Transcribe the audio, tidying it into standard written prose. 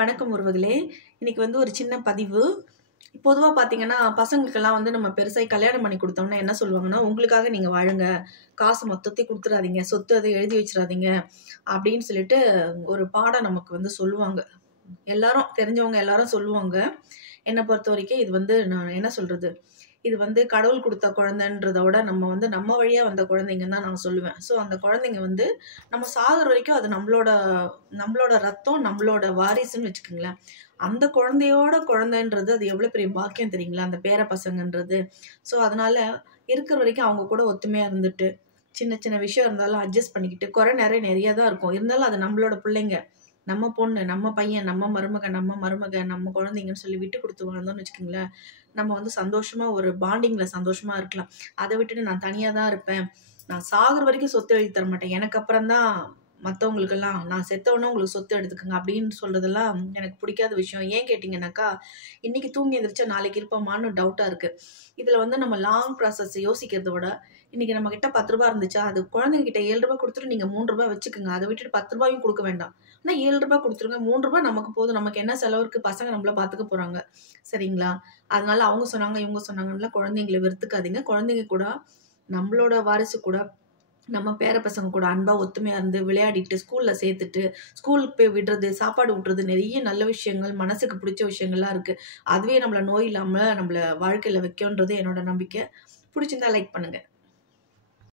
வணக்கம் உறவுகளே. இன்னைக்கு ஒரு சின்ன பதிவு. பொதுவா பார்த்தீங்கன்னா, பசங்களுக்கெல்லாம் நம்ம பெருசாகி கல்யாணம் பண்ணி குடுத்தோம்னா என்ன சொல்லுவாங்கன்னா, "உங்களுக்காக நீங்க வாழுங்க. காசு மொத்தத்தையும் குடுத்துறாதீங்க. சொத்து எதுவும் எழுதி வச்சுறாதீங்க." அப்படின்னு சொல்லிட்டு ஒரு பாடம் நமக்கு சொல்லுவாங்க. எல்லாரும் தெரிஞ்சவங்க எல்லாரும் சொல்லுவாங்க. என்ன பொறுத்தவரைக்கும் இது நான் என்ன சொல்றது? இது கடவுள் குடுத்த குழந்தைன்றத விட நம்ம வழியா வந்த குழந்தைங்கன்னு தான் நான் சொல்லுவேன். ஸோ அந்த குழந்தைங்க நம்ம சாகுற வரைக்கும் அது நம்மளோட நம்மளோட ரத்தம், நம்மளோட வாரிசுன்னு வச்சுக்கோங்களேன். அந்த குழந்தையோட குழந்தைன்றது அது எவ்வளோ பெரிய பாக்கியம் தெரியுங்களா? அந்த பேர பசங்கன்றது. ஸோ அதனால இருக்கிற வரைக்கும் அவங்க கூட ஒத்துமையா இருந்துட்டு, சின்ன சின்ன விஷயம் இருந்தாலும் அட்ஜஸ்ட் பண்ணிக்கிட்டு, குறை நிறைய தான் இருக்கும். இருந்தாலும் அது நம்மளோட பிள்ளைங்க. நம்ம பொண்ணு, நம்ம பையன், நம்ம மருமக, நம்ம குழந்தைங்கன்னு சொல்லி விட்டு குடுத்து வாழ்ந்தோம்னு வச்சுக்கோங்களேன், நம்ம சந்தோஷமா ஒரு பாண்டிங்ல சந்தோஷமா இருக்கலாம். அத விட்டுட்டு நான் தனியா தான் இருப்பேன். நான் சாகுற வரைக்கும் சொத்து எழுதி தர மாட்டேன். எனக்கு அப்புறம் தான் மத்தவங்களுக்கெல்லாம். நான் செத்தவுடனே உங்களுக்கு சொத்து எடுத்துக்கங்க அப்படின்னு சொல்றதெல்லாம் எனக்கு பிடிக்காத விஷயம். ஏன் கேட்டீங்கன்னாக்கா, இன்னைக்கு தூங்கி எந்திரிச்சா நாளைக்கு இருப்போமான்னு டவுட்டா இருக்கு. இதுல நம்ம லாங் ப்ராசஸ் யோசிக்கிறத விட, இன்னைக்கு நம்ம கிட்ட ரூ. 10 இருந்துச்சா, அது குழந்தைங்க கிட்ட ரூ. 7 குடுத்துட்டு நீங்க ரூ. 3 வச்சுக்கங்க. அத விட்டுட்டு ரூ. 10யும் குடுக்க வேண்டாம். ஆனா ரூ. 7 குடுத்துருங்க. ரூ. 3 நமக்கு போதும். நமக்கு என்ன செலவு இருக்கு? பசங்க நம்மள பாத்துக்க போறாங்க. சரிங்களா? அதனால அவங்க சொன்னாங்க, இவங்க சொன்னாங்கன்னுலாம் குழந்தைங்கள வெறுத்துக்காதீங்க. குழந்தைங்க கூட நம்மளோட வாரிசு கூட நம்ம பேர பசங்க கூட அன்பா ஒத்துமையா இருந்து விளையாடிட்டு, ஸ்கூல்ல சேர்த்துட்டு, ஸ்கூலுக்கு போய் விடுறது, சாப்பாடு ஊட்டுறது, நெறைய நல்ல விஷயங்கள், மனசுக்கு பிடிச்ச விஷயங்கள்லாம் இருக்கு. அதுவே நம்மள நோய் இல்லாம நம்மள வாழ்க்கையில வைக்கும்ன்றது என்னோட நம்பிக்கை. பிடிச்சிருந்தா லைக் பண்ணுங்க.